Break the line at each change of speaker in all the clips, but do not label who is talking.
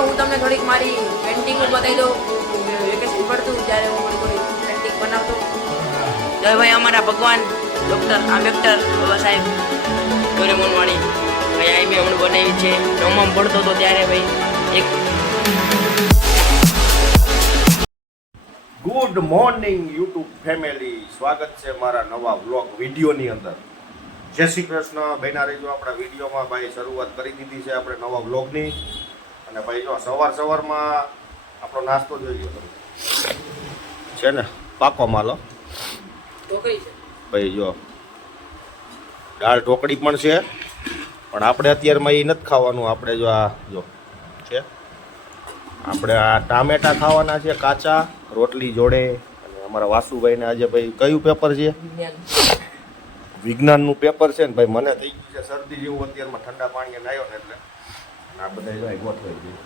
હું તમને થોડીક મારી પેન્ટિંગ બતાવી દઉં. વેકેશન પડતું ત્યારે હું થોડી પેન્ટિંગ બનાવતો. જય ભાઈ અમારા ભગવાન ડૉક્ટર આંબેડકર બાબા સાહેબ. ડોરેમોન વાળી ભાઈ, આ મેં હમણાં બનાવી છે. નવમાં પડતો હતો ત્યારે ભાઈ. એક
ગુડ મોર્નિંગ યુટ્યુબ ફેમિલી સ્વાગત છે મારા નવા વ્લોગ વિડીયોની અંદર. જય શ્રી કૃષ્ણ. બહેના રહેજો આપણા વિડીયોમાં ભાઈ શરૂઆત કરી દીધી છે આપણે નવા વ્લોગની અને ભાઈ જો સવાર સવારમાં આપણો નાસ્તો જોઈ લો તમે. છે ને? પાકો માલો. ભાઈ જો દાળ ઢોકળી પણ છે પણ આપણે અત્યારમાં એ નથી ખાવાનું. આપણે જો આ જો છે? આપણે આ ટામેટા ખાવાના છે કાચા રોટલી જોડે. અને અમારા વાસુભાઈને આજે ભાઈ કયું પેપર છે? વિજ્ઞાનનું પેપર છે ને ભાઈ મને થઈ ગયું છે શરદી જેવું અત્યારમાં ઠંડા પાણી નાયો ને એટલે. આ બધા ભાઈ ગોઠવાઈ ગયું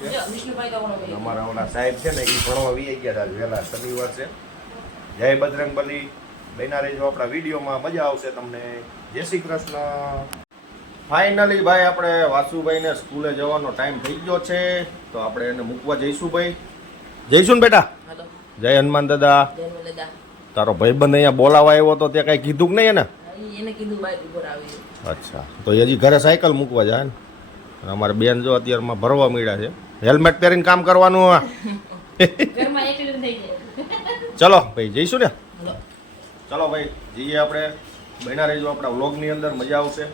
જો, તો ભાઈ?
અમારા ઓલા સાહેબ છે ને એ ભણવા વી ગયા હતા વહેલા શનિવાર છે. જય બજરંગ બલી. બહેના રહેજો આપણા વિડીયોમાં મજા આવશે તમને. જય શ્રી કૃષ્ણ. ફાઇનલી ભાઈ આપણે વાસુભાઈને સ્કૂલે જવાનો ટાઈમ થઈ ગયો છે. તો આપણે એને મૂકવા જઈશું ભાઈ. જઈશું ને બેટા? જય હનુમાન દાદા. તારો ભાઈબંધ અહીંયા બોલાવા આવ્યો તો તે કાંઈ કીધું કે નહીં એને?
એને કીધું છે.
અચ્છા. તો એ હજી ઘરે સાયકલ મૂકવા જાય ને? અને અમારે બેન જો અત્યારમાં ભરવા મળ્યા છે હેલ્મેટ પહેરીને કામ કરવાનું ચલો ભાઈ જઈશું ને? ચલો ભાઈ જઈએ આપણે. બન્યા રહીજો આપણા વ્લોગની અંદર મજા આવશે.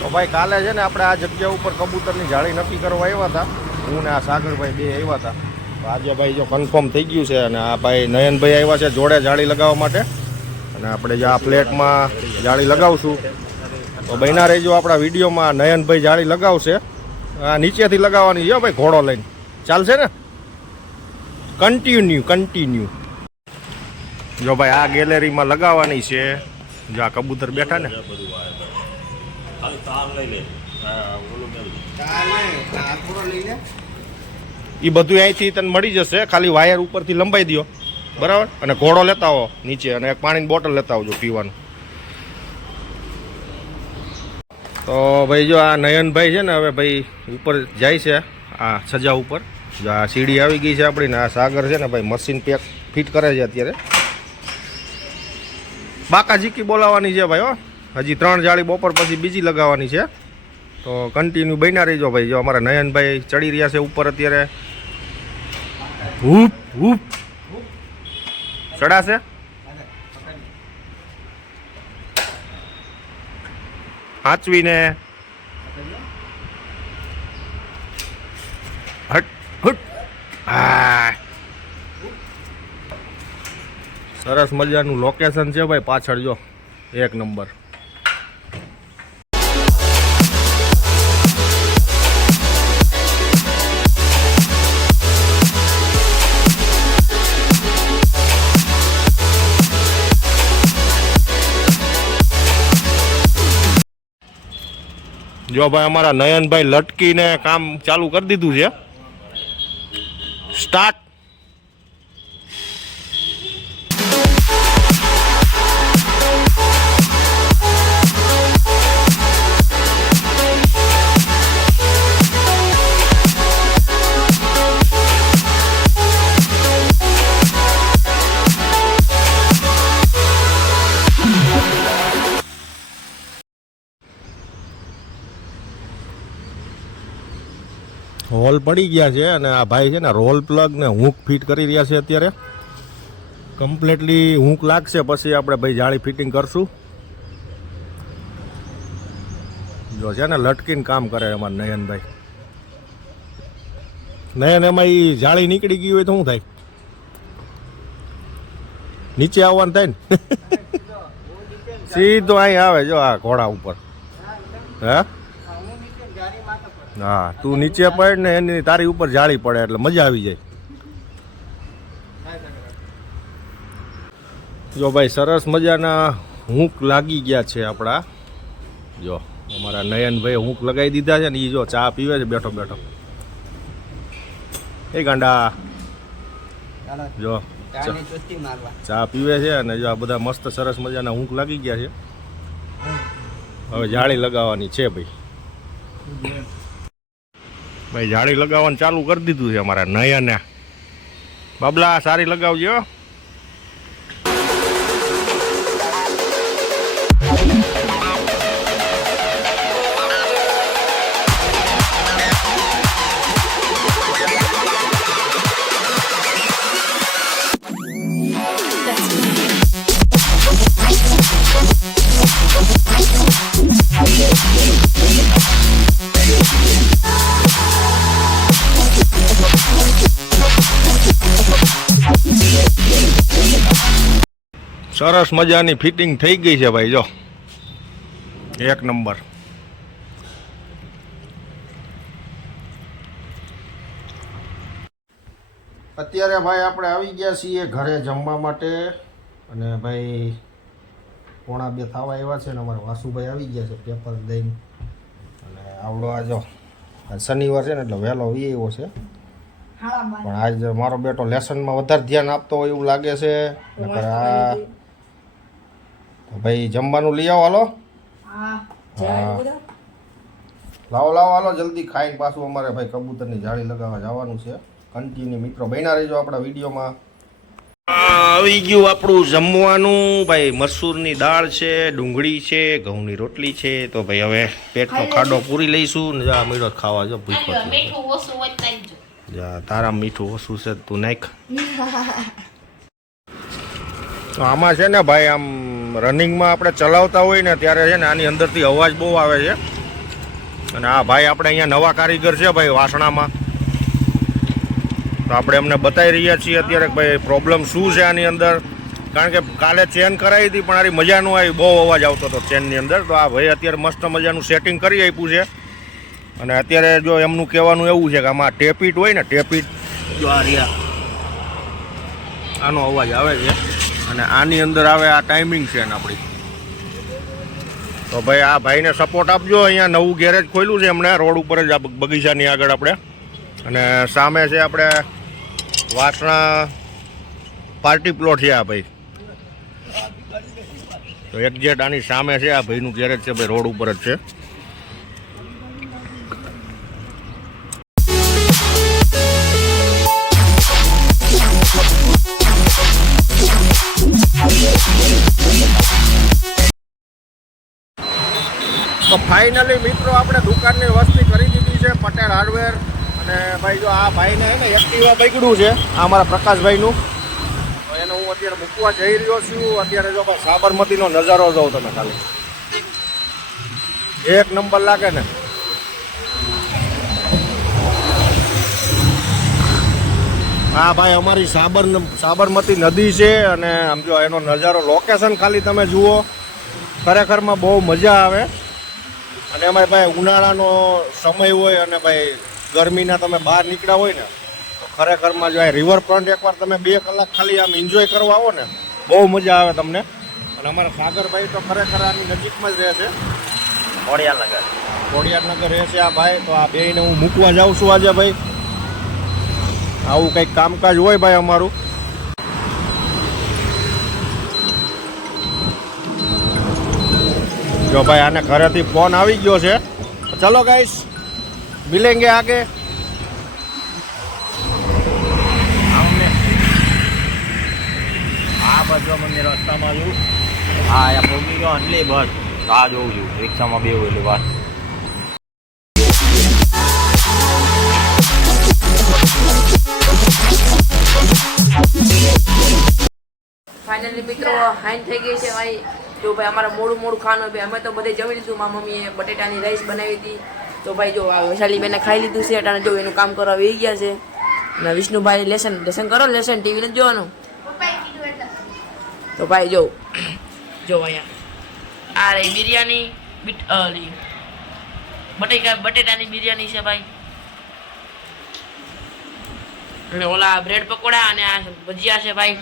તો ભાઈ કાલે છે ને આપણે આ જગ્યા ઉપર કબૂતરની જાળી નક્કી કરવા આવ્યા હતા. હું ને આ સાગરભાઈ બે આવ્યા હતા. તો આજે ભાઈ જો કન્ફર્મ થઈ ગયું છે અને આ ભાઈ નયનભાઈ આવ્યા છે જોડે જાળી લગાવવા માટે. અને આપણે જે આ પ્લેટમાં જાળી લગાવશું. તો બહેના રહેજો આપણા વિડીયોમાં નયનભાઈ જાળી લગાવશે. આ નીચેથી લગાવવાની છે ભાઈ, ઘોડો લઈને. ચાલશે ને? કન્ટિન્યુ કન્ટિન્યુ જો ભાઈ, આ ગેલેરીમાં લગાવવાની છે. જો આ કબૂતર બેઠા ને. એ બધું અહીંથી તને મળી જશે. ખાલી વાયર ઉપરથી લંબાઈ દો બરાબર? અને ઘોડો લેતા આવો નીચે અને એક પાણીની બોટલ લેતા આવજો પીવાનું. તો ભાઈ જો આ નયનભાઈ છે ને હવે ભાઈ ઉપર જાય છે, આ સજા ઉપર. જો આ સીડી આવી ગઈ છે આપણી ને આ સાગર છે ને ભાઈ મશીન પેક ફિટ કરે છે અત્યારે. બાકા જીકી બોલાવવાની છે ભાઈ હો. હજી ત્રણ જાળી બપોર પછી બીજી લગાવવાની છે. તો કન્ટિન્યુ બન્યા રહીજો ભાઈ. જો અમારા નયનભાઈ ચડી રહ્યા છે ઉપર અત્યારે. હૂપ હૂપ. ચડાશે? હાચવીને. હટ હટ. હા સરસ મજાનું લોકેશન છે ભાઈ પાછળ જો એક નંબર જો ભાઈ અમારા નયનભાઈ લટકીને કામ ચાલુ કરી દીધું છે. સ્ટાર્ટ હોલ પડી ગયા છે અને આ ભાઈ છે ને રોલ પ્લગ ને હુંક ફિટ કરી રહ્યા છે અત્યારે. કમ્પ્લેટલી હૂંક લાગશે, પછી આપણે ભાઈ જાળી ફિટિંગ કરશું. જો છે ને લટકીને કામ કરે અમારા નયનભાઈ. નયન, એમાં એ જાળી નીકળી ગઈ હોય તો શું થાય? નીચે આવવાનું થાય ને? સીધો અહીં આવે, જો આ ઘોડા ઉપર. હે? હા તું નીચે પડ ને એની તારી ઉપર જાળી પડે એટલે મજા આવી જાય. જો ભાઈ સરસ મજાના હૂંક લાગી ગયા છે આપણા. જો અમારા નયનભાઈ હૂંક લગાવી દીધા છે ને એ જો ચા પીવે છે બેઠો બેઠો. એ ગાંડા. જો ચા પીવે છે અને જો આ બધા મસ્ત સરસ મજાના હૂંક લાગી ગયા છે. હવે જાળી લગાવવાની છે ભાઈ. ભાઈ જાળી લગાવવાનું ચાલુ કરી દીધું છે અમારા નયને. બાબલા સારી લગાવજો સરસ મજાની ફિટિંગ થઈ ગઈ છે ભાઈ જો. એક નંબર. અત્યારે ભાઈ આપણે આવી ગયા છીએ ઘરે જમવા માટે અને ભાઈ પોણા બે થવા આવ્યા છે ને અમારા વાસુભાઈ આવી ગયા છે પેપર દઈને. અને આવડો આજો જો શનિવાર છે ને એટલે વહેલો વી આવ્યો છે. પણ આજ મારો બેટો લેસનમાં વધારે ધ્યાન આપતો હોય એવું લાગે છે. નકર આ ભાઈ જમવાનું લઈ આવો હાલો. હા. લાવો લાવો હાલો જલ્દી ખાઈને પાછું અમારે ભાઈ કબૂતરની જાળી લગાવવા જવાનું છે. કન્ટિન્યુ મિત્રો બન્યા રહેજો આપણા વિડીયોમાં. આવી ગયું આપણું જમવાનું. ભાઈ મસૂરની દાળ છે ડુંગળી છે ઘઉંની રોટલી છે. તો ભાઈ હવે પેટનો ખાડો પૂરી લઈશું ને જા મીઠો ખાવા જો ભૂખો. જા તારા મીઠું ઓછું છે તું નાખ. તો આમાં છે ને ભાઈ આમ રનિંગમાં આપણે ચલાવતા હોય ને ત્યારે છે ને આની અંદરથી અવાજ બહુ આવે છે. અને આ ભાઈ આપણે અહીંયા નવા કારીગર છે ભાઈ વાસણામાં. તો આપણે એમને બતાવી રહ્યા છીએ અત્યારે ભાઈ પ્રોબ્લેમ શું છે આની અંદર. કારણ કે કાલે ચેન કરાવી હતી પણ આરી મજા ન આવી, બહુ અવાજ આવતો હતો ચેનની અંદર. તો આ ભાઈ અત્યારે મસ્ત મજાનું સેટિંગ કરી આપ્યું છે. અને અત્યારે જો એમનું કહેવાનું એવું છે કે આમાં ટેપીટ હોય ને, ટેપીટ. જો આ રહ્યા. આનો અવાજ આવે છે. અને આની અંદર આવે આ ટાઈમિંગ છે આપણી. તો ભાઈ આ ભાઈને સપોર્ટ આપજો, અહીંયા નવું ગેરેજ ખોલ્યું છે એમણે, રોડ ઉપર જ આ બગીચાની આગળ આપણે. અને સામે છે આપણે વાસણા પાર્ટી પ્લોટ છે આ ભાઈ. તો એક્ઝેક્ટ આની સામે છે આ ભાઈનું ગેરેજ છે, ભાઈ રોડ ઉપર જ છે. ફાઇનલી મિત્રો, આપણે દુકાનની વસ્તી કરી દીધી છે, પટેલ હાર્ડવેર અને ભાઈ જો આ ભાઈને હે ને એક્ટિવા બગડ્યું છે, આ અમારા પ્રકાશભાઈનું. એને હું અત્યારે મૂકવા જઈ રહ્યો છું. અત્યારે જો સાબરમતીનો નજારો જોઉં તમે ખાલી. એક નંબર લાગે ને. હા ભાઈ અમારી સાબર સાબરમતી નદી છે અને આમ જો એનો નજારો લોકેશન ખાલી તમે જુઓ. ખરેખરમાં બહુ મજા આવે. અને એમાં ભાઈ ઉનાળાનો સમય હોય અને ભાઈ ગરમીના તમે બહાર નીકળ્યા હોય ને તો ખરેખરમાં જો આ રિવરફ્રન્ટ એકવાર તમે બે કલાક ખાલી આમ એન્જોય કરવા આવો ને બહુ મજા આવે તમને. અને અમારા સાગરભાઈ તો ખરેખર આની નજીકમાં જ રહે છે.
ખોડિયાનગર
ખોડિયારનગર રહે છે આ ભાઈ તો આ બેયને હું મૂકવા જાઉં છું આજે ભાઈ. આવું કંઈક કામકાજ હોય ભાઈ અમારું. જો ભાઈ આને ઘરેથી ફોન આવી ગયો છે. ચલો ગાઈસ મિલેંગે આગે.
આ બધો મને રસ્તામાં જોઉં હા આ પહોંચી ગયો એટલે બસ. આ જોઉં છું રિક્ષામાં બેવું એટલે વાત
ફાઇનલી મિત્રો હાઈન થઈ ગઈ છે ભાઈ. જો ભાઈ અમારે મોડું મોડું ખાવાનું ભાઈ અમે તો બધે જમી લીધું. મારા મમ્મીએ બટેટાની રાઈસ બનાવી હતી. તો ભાઈ જો આ વૈશાલી બેને ખાઈ લીધું છે અટાણે જો એનું કામ કરવા આવી ગયા છે. અને વિષ્ણુભાઈ લેસન લેસન કરો લેસન ટીવી નથી જોવાનું? તો ભાઈ જો જો અહીંયા. આ રહી બિરયાની બીટ બટેકા બટેટાની બિરયાની છે ભાઈ. અને ઓલા બ્રેડ પકોડા અને આ ભજીયા છે ભાઈ.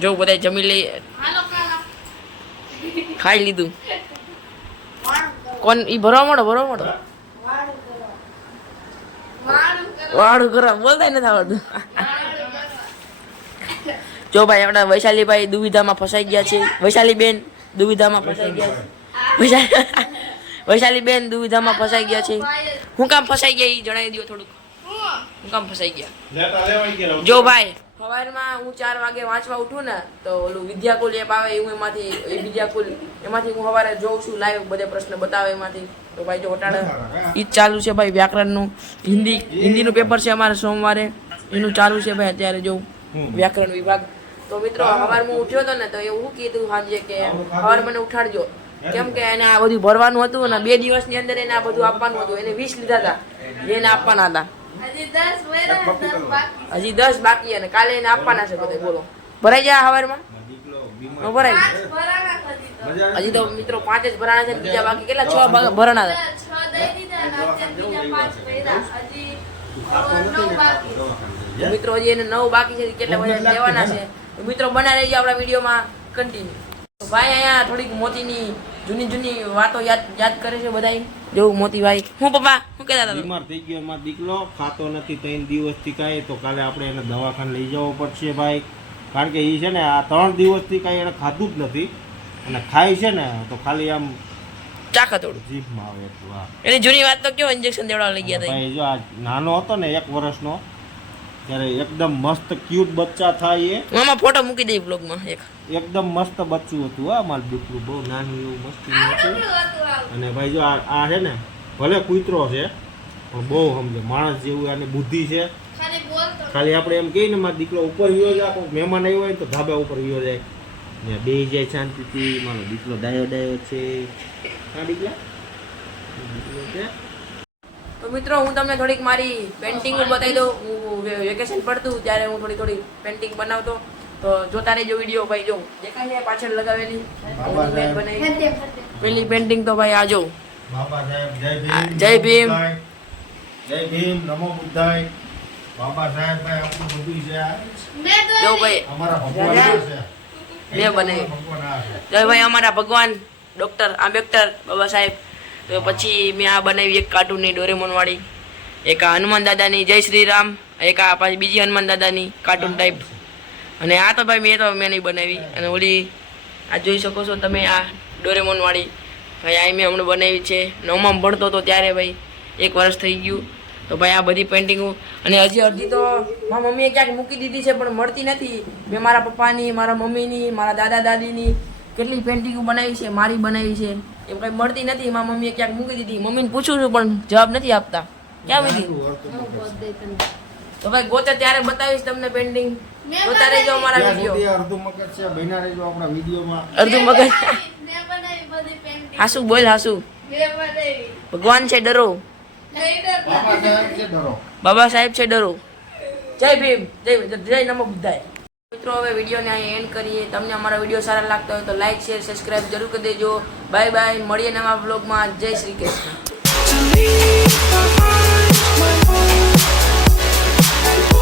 જો બધા જમી લઈ ખાઈ લીધું. કોણ ઈ ભરવા મળો ભરવા મળો વાળું કરવા બોલતા નથી આવડતું. જો ભાઈ આપણા વૈશાલી ભાઈ દુવિધામાં ફસાઈ ગયા છે. વૈશાલી બેન દુવિધામાં ફસાઈ ગયા છે. વૈશાલી વૈશાલી બેન દુવિધામાં ફસાઈ ગયા છે. હું કામ ફસાઈ ગયા એ જણાવી દો થોડુંક. હું? કામ ફસાઈ ગયા. જો ભાઈ સવારમાં હું ચાર વાગે વાંચવા ઉઠું ને તો ઓલું વિદ્યાકુલ એપ આવે એવું એમાંથી એ વિદ્યાકુલ એમાંથી હું સવારે જોઉં છું લાઈવ બધે પ્રશ્ન બતાવે એમાંથી. તો ભાઈ જો અટાણે એ જ ચાલુ છે ભાઈ વ્યાકરણનું. હિન્દી હિન્દીનું પેપર છે અમારે સોમવારે. એનું ચાલુ છે ભાઈ અત્યારે જો વ્યાકરણ વિભાગ. તો મિત્રો સવારે હું ઉઠ્યો હતો ને તો એવું કીધું સાંજે કે સવારે મને ઉઠાડજો. કેમ કે એને આ બધું ભરવાનું હતું ને બે દિવસની અંદર એને આ બધું આપવાનું હતું. એને વીસ લીધા હતા. એને આપવાના હતા.
હજી દસ બાકી
અને કાલે એને આપવાના છે બધે બોલો. ભરાઈ જાય સવારમાં ભરાય. હજી તો મિત્રો પાંચ જ ભરાણા છે બીજા બાકી કેટલા? છ ભરાણા છે. મિત્રો હજી એને નવ બાકી છે કેટલા બધા લેવાના છે. મિત્રો બના રહેજો આપણા વિડીયોમાં કન્ટિન્યુ ભાઈ અહીંયા થોડીક મોતીની જૂની જૂની વાતો યાદ યાદ કરે છે બધાય? જેવું મોતીભાઈ હું પપ્પા હું કહેતા હતા.
બીમાર થઈ ગયો એમાં દીકલો ખાતો નથી ત્રણ દિવસથી કાંઈ તો કાલે આપણે એને દવાખાને લઈ જવો પડશે ભાઈ. કારણ કે એ છે ને આ ત્રણ દિવસથી કાંઈ એને ખાધું જ નથી. અને ખાય છે ને તો ખાલી આમ
ચાખા થોડું
જીભમાં આવે એટલું હા.
એની જૂની વાત તો કેવો ઇન્જેક્શન દેવડાવવા લઈ ગયા
ભાઈ જો આ નાનો હતો ને એક વર્ષનો ત્યારે એકદમ મસ્ત ક્યુટ બચ્ચા થાય એ.
મામા ફોટો મૂકી દઈ બ્લોગમાં એક.
એકદમ મસ્ત બચ્ચું હતું આ મારું દીકરું. બહુ નાનું એવું મસ્ત હતું? અને ભાઈ જો આ આ છે ને ભલે કૂતરો છે પણ બહુ સમજે. માણસ જેવું આની બુદ્ધિ છે.
ખાલી
આપણે એમ કહીએ ને મારો દીકરો ઉપર વિયો જાય કોઈ મહેમાન આવ્યો હોય તો ધાબા ઉપર વિયો જાય ને બે જાય શાંતિથી મારો દીકરો ડાયો ડાયો છે. હા દીકરા? દીકરો છે?
તો મિત્રો હું તમને થોડીક મારી પેન્ટિંગ બતાવી દઉં. હું વેકેશન પડતું ત્યારે હું થોડી થોડી પેન્ટિંગ બનાવતો. તો જોતા રહેજો વીડિયો ભાઈ જો દેખાય છે પાછળ લગાવેલી. પેલી પેન્ટિંગ તો ભાઈ આ જો.
બાબા સાહેબ જય ભીમ
જય ભીમ.
નમો બુદ્ધાય. જય ભીમ નમો બુદ્ધાય. બાબા સાહેબ ભાઈ આપણું બધું છે આ.
મેં તો
જો ભાઈ.
અમારા ભગવાન છે.
બે બનાવી.
ભગવાન
જય ભાઈ અમારા ભગવાન. ડૉક્ટર આંબેડકર બાબા સાહેબ. તો પછી મેં આ બનાવી એક કાર્ટૂનની ડોરેમોન વાળી. એક હનુમાન દાદાની જય શ્રી રામ. એક આ પાછી બીજી હનુમાન દાદાની કાર્ટૂન ટાઈપ અને આ તો ભાઈ મેં તો મેં નહીં બનાવી. અને ઓલી, આ જોઈ શકો છો તમે આ ડોરેમોનવાળી. ભાઈ, આ મેં હમણાં બનાવી છે. નવમાં ભણતો હતો ત્યારે ભાઈ, એક વર્ષ થઈ ગયું. તો ભાઈ, આ બધી પેન્ટિંગો અને હજી અડધી તો મારા મમ્મીએ ક્યાંક મૂકી દીધી છે, પણ મળતી નથી. મેં મારા પપ્પાની, મારા મમ્મીની, મારા દાદા દાદીની કેટલી પેન્ટિંગો બનાવી છે, મારી બનાવી છે. એમ કંઈ મળતી નથી. મારા મમ્મીએ ક્યાંક મૂકી દીધી. મમ્મીને પૂછું છું, પણ જવાબ નથી આપતા. ક્યાં મૂકી? તો ભાઈ ગોતે ત્યારે બતાવીશ તમને પેન્ટિંગ જોતા રહેજો અમારા વીડિયો
આ અડધું મગજ છે બન્યા રહેજો આપણા વિડીયોમાં.
અડધું મગજ.
મેં બનાવી બધી painting.
હાસુ બોલ હાસુ.
મેં બનાવી.
ભગવાન છે ડરો.
બાબા સાહેબ છે ડરો.
બાબા સાહેબ છે ડરો. જય ભીમ જય જય નમો બુદ્ધાય. મિત્રો હવે વિડીયોને અહીં એન્ડ કરીએ. તમને અમારા વીડિયો સારા લાગતા હોય તો લાઈક શેર સબસ્ક્રાઈબ જરૂર કરી દેજો. બાય બાય મળીએ નવા બ્લોગમાં જય શ્રી કૃષ્ણ.